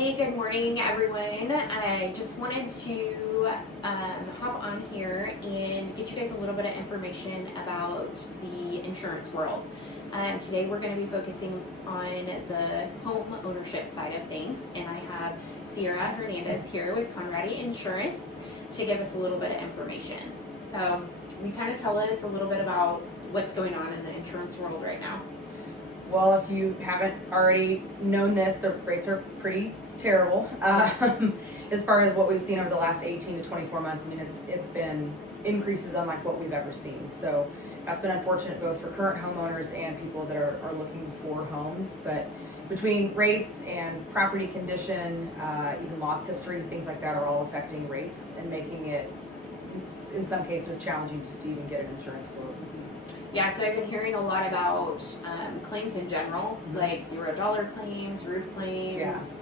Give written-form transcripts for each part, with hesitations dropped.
Hey, good morning, everyone. I just wanted to hop on here and get you guys a little bit of information about the insurance world. Today we're going to be focusing on the home ownership side of things, and I have Ciara Hernandez here with Conrade Insurance to give us a little bit of information. So, will you kind of tell us a little bit about what's going on in the insurance world right now? Well, if you haven't already known this, the rates are pretty terrible. As far as what we've seen over the last 18 to 24 months, I mean, it's been increases unlike what we've ever seen. So that's been unfortunate both for current homeowners and people that are looking for homes. But between rates and property condition, even loss history, things like that are all affecting rates and making it, in some cases, challenging just to even get an insurance quote. Yeah, so I've been hearing a lot about claims in general, Mm-hmm. like $0 claims, roof claims.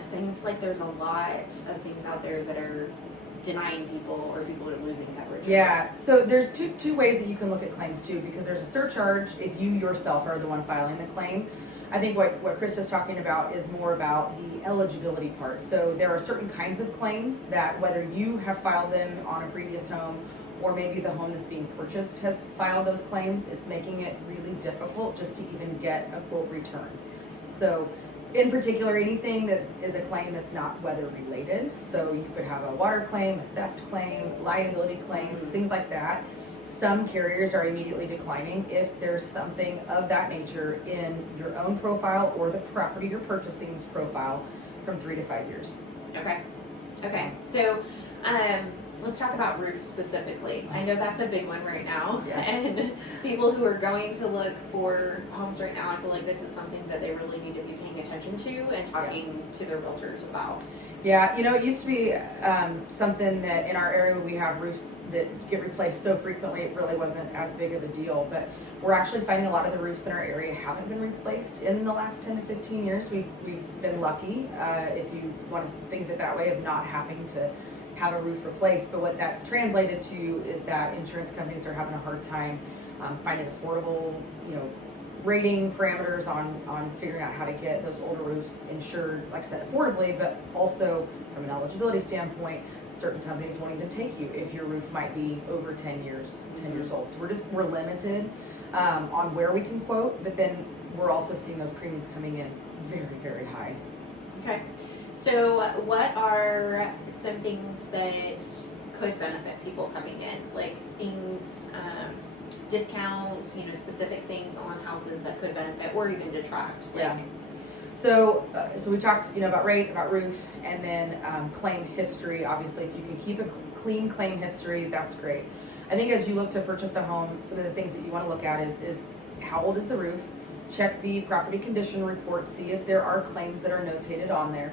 Seems like there's a lot of things out there that are denying people or people are losing coverage. Yeah, so there's two ways that you can look at claims too, because there's a surcharge if you yourself are the one filing the claim. I think what Krista's talking about is more about the eligibility part. So there are certain kinds of claims that whether you have filed them on a previous home or maybe the home that's being purchased has filed those claims, it's making it really difficult just to even get a quote return. So in particular, anything that is a claim that's not weather related, so you could have a water claim, a theft claim, liability claims, things like that. Some carriers are immediately declining if there's something of that nature in your own profile or the property you're purchasing's profile from 3 to 5 years. Okay. So let's talk about roofs specifically. I know that's a big one right now. Yeah. And people who are going to look for homes right now, I feel like this is something that they really need to be paying attention to and talking to their realtors about. Yeah, it used to be something that in our area we have roofs that get replaced so frequently it really wasn't as big of a deal, but we're actually finding a lot of the roofs in our area haven't been replaced in the last 10 to 15 years. We've been lucky, if you want to think of it that way, of not having to have a roof replaced, but what that's translated to is that insurance companies are having a hard time finding affordable, rating parameters on figuring out how to get those older roofs insured, like I said, affordably, but also from an eligibility standpoint, certain companies won't even take you if your roof might be over 10 years old. So we're limited on where we can quote, but then we're also seeing those premiums coming in very, very high. Okay. So what are some things that could benefit people coming in? Like things, discounts, specific things on houses that could benefit or even detract. Yeah. So we talked, about rate, about roof, and then claim history. Obviously, if you can keep a clean claim history, that's great. I think as you look to purchase a home, some of the things that you want to look at is how old is the roof? Check the property condition report, see if there are claims that are notated on there,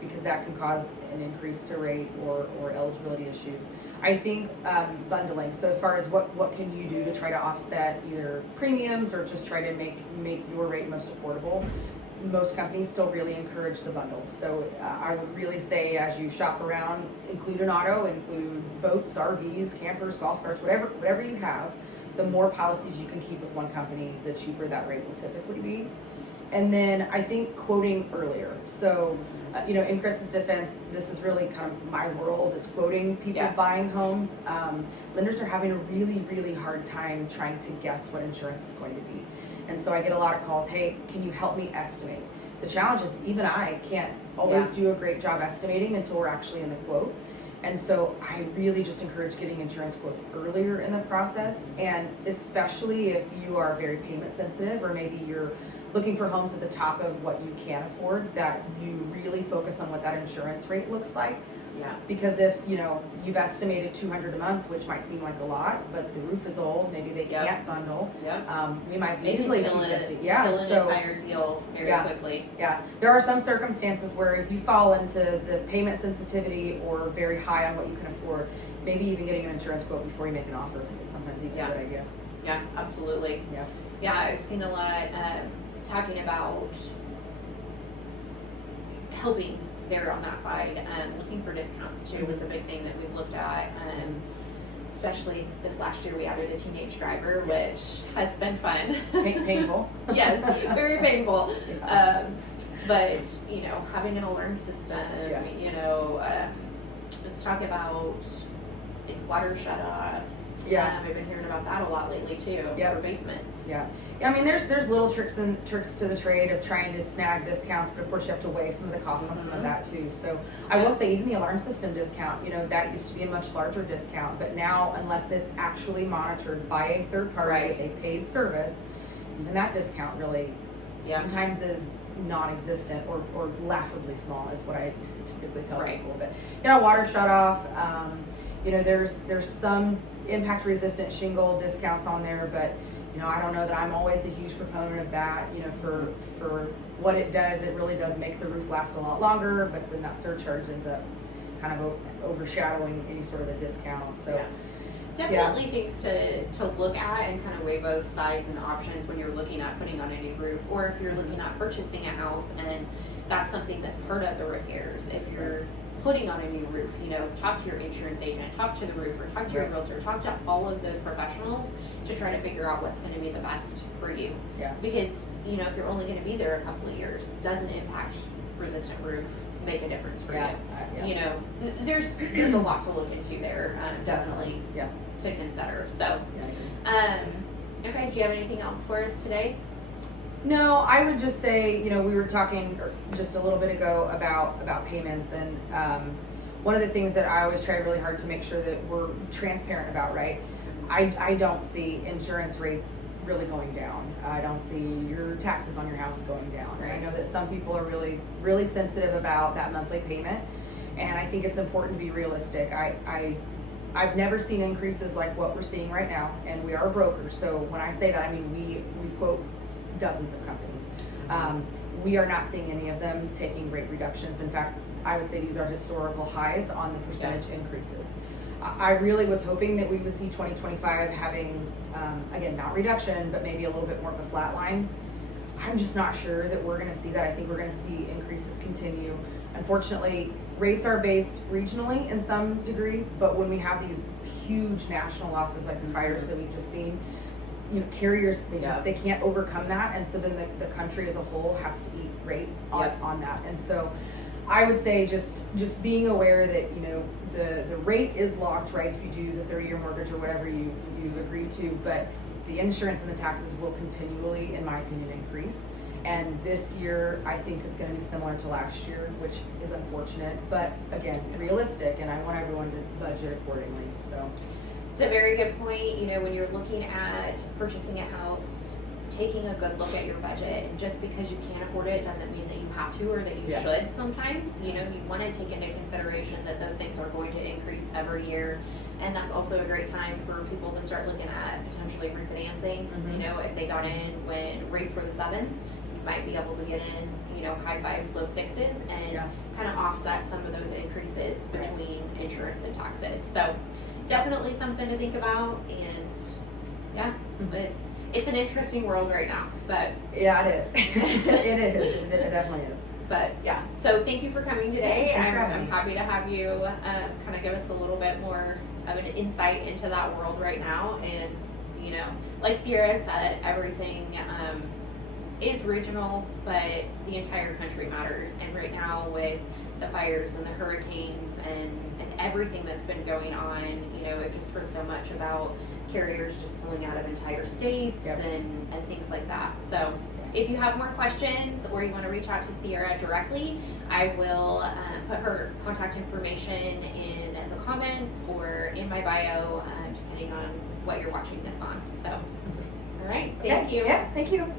because that can cause an increase to rate or eligibility issues. I think bundling. So as far as what can you do to try to offset either premiums or just try to make your rate most affordable, most companies still really encourage the bundle. So I would really say as you shop around, include an auto, include boats, RVs, campers, golf carts, whatever you have. The more policies you can keep with one company, the cheaper that rate will typically be. And then I think quoting earlier. So, in Chris's defense, this is really kind of my world, is quoting people buying homes. Lenders are having a really, really hard time trying to guess what insurance is going to be. And so I get a lot of calls, hey, can you help me estimate? The challenge is even I can't always do a great job estimating until we're actually in the quote. And so I really just encourage getting insurance quotes earlier in the process, and especially if you are very payment sensitive or maybe you're looking for homes at the top of what you can afford, that you really focus on what that insurance rate looks like. Yeah. Because if, you've estimated $200 a month, which might seem like a lot, but the roof is old, maybe they can't bundle. We might be easily $250. Kill an entire deal very quickly. Yeah. There are some circumstances where if you fall into the payment sensitivity or very high on what you can afford, maybe even getting an insurance quote before you make an offer is sometimes even a good idea. Yeah, absolutely. Yeah, I've seen a lot talking about helping there on that side. Looking for discounts too was a big thing that we've looked at. Especially this last year, we added a teenage driver, which has been fun. Painful. Yes, very painful. But, you know, having an alarm system, Yeah. you know, let's talk about water shutoffs. Yeah. I've been hearing about that a lot lately too. Yep. For basements. Yeah. I mean, there's little tricks to the trade of trying to snag discounts, but of course you have to weigh some of the cost on some of that too. So I will say, even the alarm system discount, you know, that used to be a much larger discount, but now, unless it's actually monitored by a third party with a paid service, even that discount really sometimes is non-existent or laughably small is what I typically tell people. But water shut off. You know, there's some impact resistant shingle discounts on there, but you know, I don't know that I'm always a huge proponent of that. You know, for what it does, it really does make the roof last a lot longer, but then that surcharge ends up kind of overshadowing any sort of a discount. So definitely things to look at and kind of weigh both sides and options when you're looking at putting on a new roof, or if you're looking at purchasing a house and that's something that's part of the repairs. If you're putting on a new roof, you know, talk to your insurance agent, talk to the roofer, talk to your realtor, talk to all of those professionals to try to figure out what's going to be the best for you. Yeah. Because, you know, if you're only going to be there a couple of years, doesn't impact resistant roof make a difference for you? You know, there's a lot to look into there, definitely to consider. So, okay, do you have anything else for us today? No, I would just say, you know, we were talking just a little bit ago about payments, and one of the things that I always try really hard to make sure that we're transparent about, right? I don't see insurance rates really going down. I don't see your taxes on your house going down. Right? I know that some people are really, really sensitive about that monthly payment, and I think it's important to be realistic. I've never seen increases like what we're seeing right now, and we are brokers, so when I say that, I mean we quote dozens of companies. We are not seeing any of them taking rate reductions. In fact, I would say these are historical highs on the percentage increases. I really was hoping that we would see 2025 having, again, not reduction, but maybe a little bit more of a flat line. I'm just not sure that we're going to see that. I think we're going to see increases continue. Unfortunately, rates are based regionally in some degree, but when we have these huge national losses like the fires that we've just seen, you know, carriers, they can't overcome that, and so then the country as a whole has to eat rate on that. And so I would say just being aware that, you know, the rate is locked, right, if you do the 30-year mortgage or whatever you've agreed to, but the insurance and the taxes will continually, in my opinion, increase. And this year, I think, is going to be similar to last year, which is unfortunate, but again, realistic, and I want everyone to budget accordingly. So it's a very good point. You know, when you're looking at purchasing a house, taking a good look at your budget, and just because you can't afford it doesn't mean that you have to or that you should sometimes. You know, you want to take into consideration that those things are going to increase every year, and that's also a great time for people to start looking at potentially refinancing. You know, if they got in when rates were the 7s, you might be able to get in, you know, high 5s, low 6s, and kind of offset some of those increases between insurance and taxes. So definitely something to think about, and it's an interesting world right now, but it is. It definitely is. But so thank you for coming today. I'm happy to have you kind of give us a little bit more of an insight into that world right now. And you know, like Ciara said, everything is regional, but the entire country matters. And right now, with the fires and the hurricanes and everything that's been going on, you know, it just heard so much about carriers just pulling out of entire states and things like that. So if you have more questions or you want to reach out to Ciara directly, I will put her contact information in the comments or in my bio, depending on what you're watching this on. So, all right, thank you. Yeah, thank you.